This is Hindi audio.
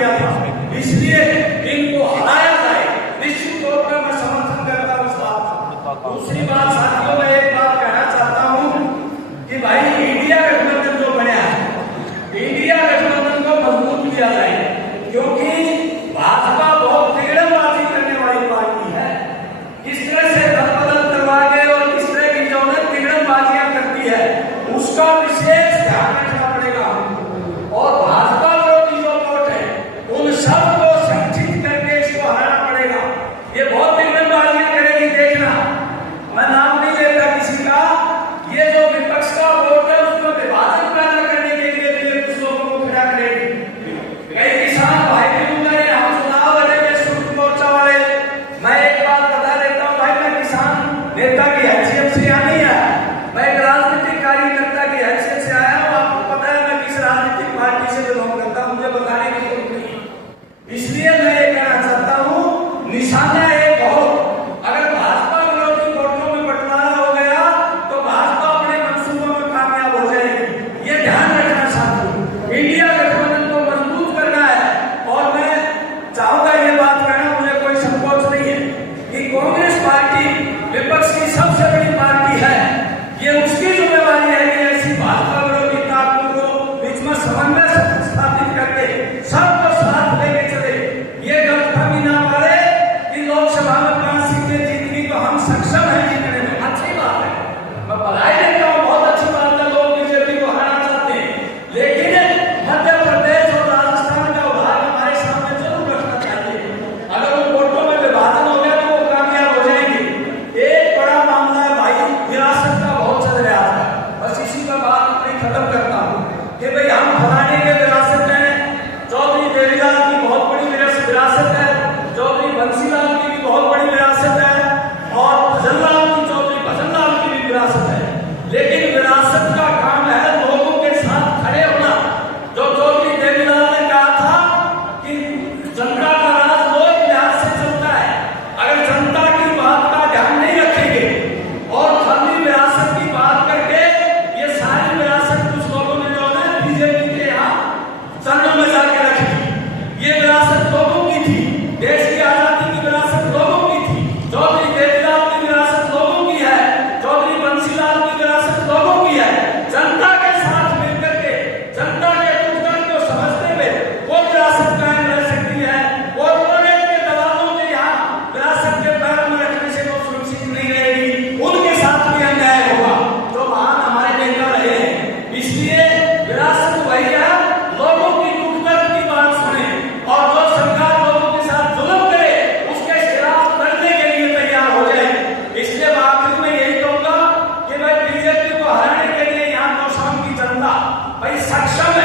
किया था, इसलिए इनको हटाया जाए। निश्चित तौर पर मैं समर्थन करता हूँ इस बात का। दूसरी बात साथियों, मैं एक बात कहना चाहता हूँ कि भाई इंडिया गठबंधन जो बना है, इंडिया गठबंधन को मजबूत किया जाए, क्योंकि भाजपा बहुत तिगड़मबाजी करने वाली पार्टी है। किस तरह से गठबंधन करवा के और किस तरह की जो है तिगड़मबाजियां करती है, उसका विशेष ध्यान रखना पड़ेगा। और भाजपा विरोधी जो वोट है, उन सबको संचित करके इसको हराना पड़ेगा। ये बहुत तिगड़मबाजियां करेगी, देखना। मैं नाम नहीं लेता किसी का। ये जो विपक्ष का वोट है, उसमें विभाजन पैदा करने के लिए भी कुछ लोगों को खड़ा करेगी। कई किसान भाई भी उनके हम चुनाव लड़ेंगे संयुक्त मोर्चा वाले। मैं एक बात बता देता हूँ भाई, मैं किसान नेता की हैसियत से यहाँ नहीं आया, मैं एक राजनीतिक कार्यकर्ता की हैसियत से आया हूँ। आपको पता है मैं किस राजनीतिक पार्टी से बिलोंग करता हूँ, मुझे बताने की जरूरत नहीं। इसलिए मैं ये कहना चाहता हूँ, निशाना एक हो, अगर भाजपा विरोधी वोटों में बंटवारा हो गया तो भाजपा अपने मंसूबों में कामयाब हो जाएगी। ये ध्यान रखना साथियों। इंडिया गठबंधन को मजबूत करना है। और मैं चाहूंगा ये बात कहना, मुझे कोई संकोच नहीं है कि कांग्रेस पार्टी विपक्ष की सबसे बड़ी पार्टी है। ये उसकी जिम्मेवारी है कि ऐसी भाजपा विरोधी ताकतों को बीच में समन्वय स्थापित करके सबको साथ लेके चले। ये गलतफहमी ना करे कि लोकसभा में 5 सीटें जीतनी तो हम सक्षम हैं जीतने में। अच्छी बात है, मैं बधाई देता हूँ, बहुत अच्छी बात है, लोग बीजेपी को हराना चाहते हैं। लेकिन मध्य प्रदेश और राजस्थान का उदाहरण हमारे सामने जरूर रखना चाहिए। अगर उन वोटों में विभाजन हो गया तो वो कामयाब हो जाएंगे। एक बड़ा मामला है भाई, विरासत का बहुत चल रहा था। बस इसी का बात मैं खत्म करता हूँ कि भाई हम फलाने के विरासत में, चौधरी देवीलाल की बहुत बड़ी विरासत है, चौधरी बंसीलाल की भी बहुत बड़ी विरासत है, और भजनलाल की, चौधरी भजनलाल की भी विरासत है। लेकिन विरासत का काम है लोगों के साथ खड़े होना। जो चौधरी देवीलाल ने कहा था कि जनता का राज लोक लिहाज से चलता है, अगर जनता की बात का ध्यान नहीं रखेंगे और खाली विरासत की बात करके, ये सारी विरासत कुछ लोगों ने जो है बीजेपी के यहाँ चरणों में जाके रखी। ये विरासत लोगों की थी, देश की आजादी की विरासत लोगों की थी। चौधरी देवीलाल की विरासत लोगों की है, चौधरी बंसीलाल की विरासत लोगों की है। जनता के साथ मिलकर के, जनता के दुख दर्द को समझते हुए वो विरासत कायम रह सकती है। कॉर्पोरेट के दलालों के यहाँ विरासत के पैर में रखने से वो सुरक्षित नहीं रहेगी, उनके साथ भी अन्याय होगा जो महान हमारे नेता रहे हैं। इसलिए विरासत वही है, लोगों की दुख दर्द की बात सुने, और जो सरकार लोगों के साथ जुल्म करे उसके खिलाफ लड़ने के लिए तैयार हो जाए। इसलिए मैं आखिर में यही कहूंगा कि भाई बीजेपी को हराने के लिए यहाँ नौशाम की जनता भाई सक्षम